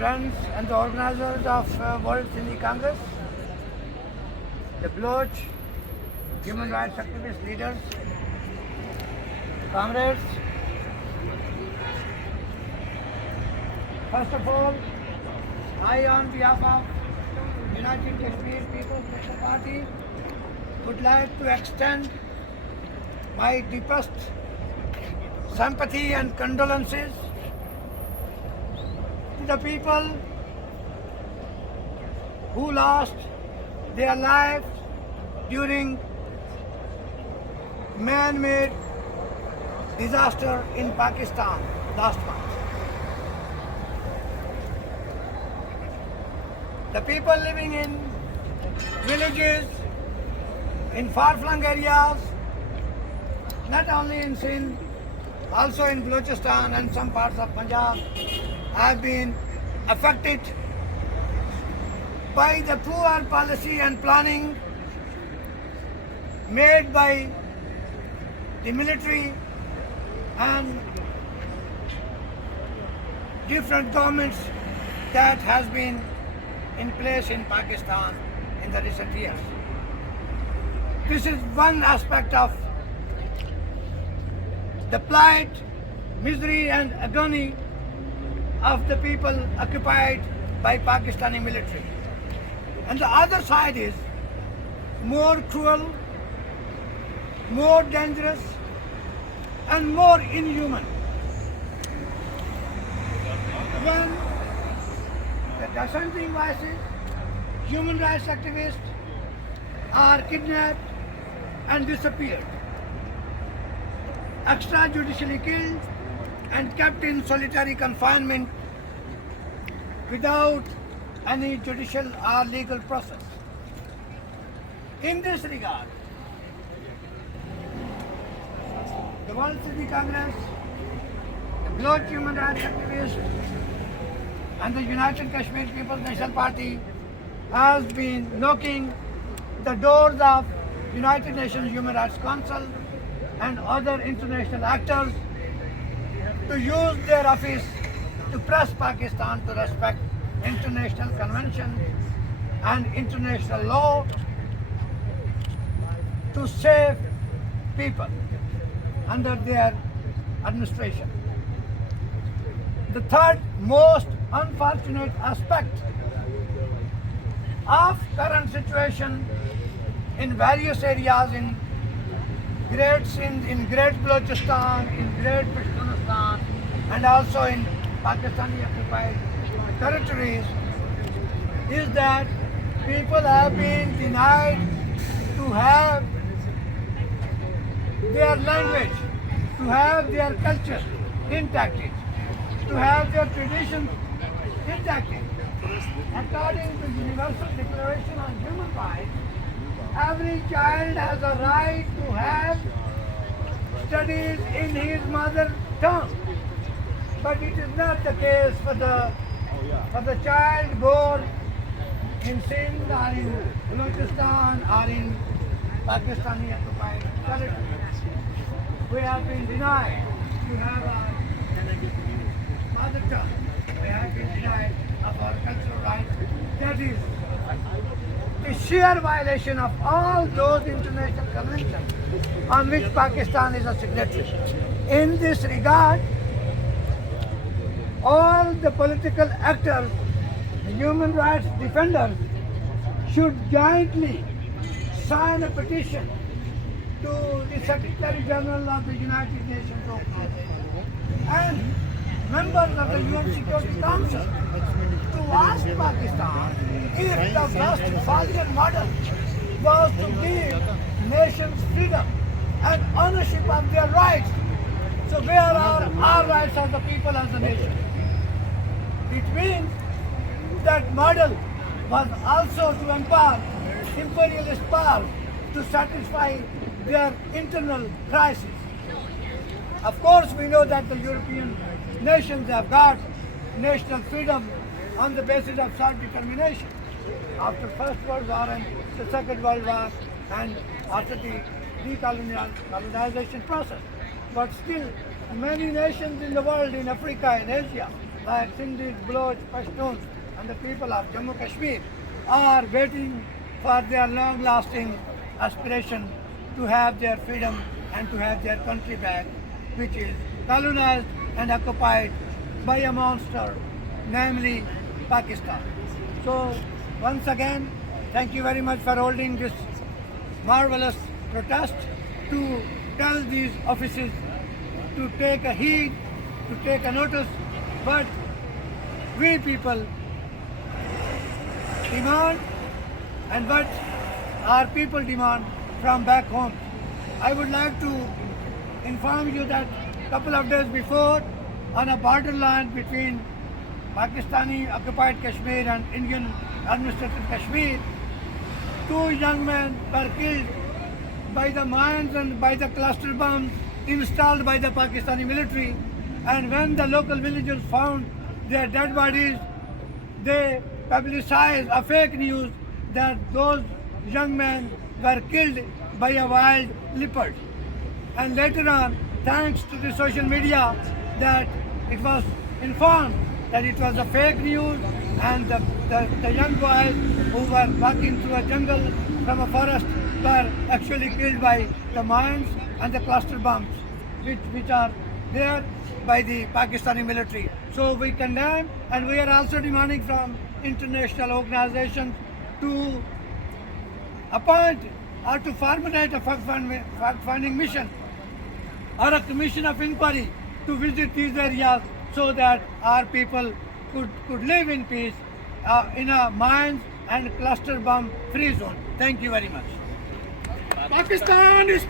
friends and the organizers of World Sindhi Congress, the Bloch, human rights activist leaders, comrades. First of all, I, on behalf of United Kashmir People's National Party, would like to extend my deepest sympathy and condolences to the people who lost their lives during man-made disaster in Pakistan last month. The people living in villages, in far-flung areas, not only in Sindh, also in Balochistan and some parts of Punjab, have been affected by the poor policy and planning made by the military and different governments that has been in place in Pakistan in the recent years. This is one aspect of the plight, misery and agony of the people occupied by Pakistani military. And the other side is more cruel, more dangerous and more inhuman. When the dissenting voices, human rights activists are kidnapped and disappeared, extrajudicially killed and kept in solitary confinement without any judicial or legal process. In this regard, the World Sindhi Congress, the Bloch human rights activists and the United Kashmir People's National Party has been knocking the doors of United Nations Human Rights Council and other international actors to use their office to press Pakistan to respect international conventions and international law to save people under their administration. The third most unfortunate aspect of current situation in various areas in Great Sindh, in Great Balochistan, in Great Pashtunistan and also in Pakistani occupied territories is that people have been denied to have their language, to have their culture intact, to have their traditions intact. According to the Universal Declaration on Human Rights, every child has a right to have studies in his mother tongue. But it is not the case for the child born in Sindh or in Balochistan or in Pakistani occupied territories. We have been denied to have our mother tongue. We have been denied of our cultural rights. That is the sheer violation of all those international conventions on which Pakistan is a signatory. In this regard, all the political actors, the human rights defenders, should jointly sign a petition to the Secretary General of the United Nations and members of the UN Security Council to ask Pakistan if the Westphalian model was to give nations freedom and ownership of their rights. So where are our rights as the people, as a nation? It means that model was also to empower imperialist power to satisfy their internal crisis. Of course, we know that the European nations have got national freedom on the basis of self-determination after First World War and the Second World War and after the decolonization process. But still, many nations in the world, in Africa, in Asia, like Sindhi, Baloch, Pashtuns and the people of Jammu Kashmir are waiting for their long-lasting aspiration to have their freedom and to have their country back, which is colonized and occupied by a monster, namely Pakistan. So once again, thank you very much for holding this marvelous protest to tell these offices to take a heed, to take a notice, but we people demand and what our people demand from back home. I would like to inform you that a couple of days before, on a borderline between Pakistani occupied Kashmir and Indian administrated Kashmir, two young men were killed by the mines and by the cluster bombs installed by the Pakistani military. And when the local villagers found their dead bodies, they publicized a fake news that those young men were killed by a wild leopard. And later on, thanks to the social media, that it was informed that it was a fake news and the young boys who were walking through a jungle from a forest were actually killed by the mines and the cluster bombs which are there by the Pakistani military. So we condemn, and we are also demanding from international organizations to appoint or to formulate a fact-finding mission or a commission of inquiry to visit these areas so that our people could live in peace in a mines and cluster bomb free zone. Thank you very much. Pakistan is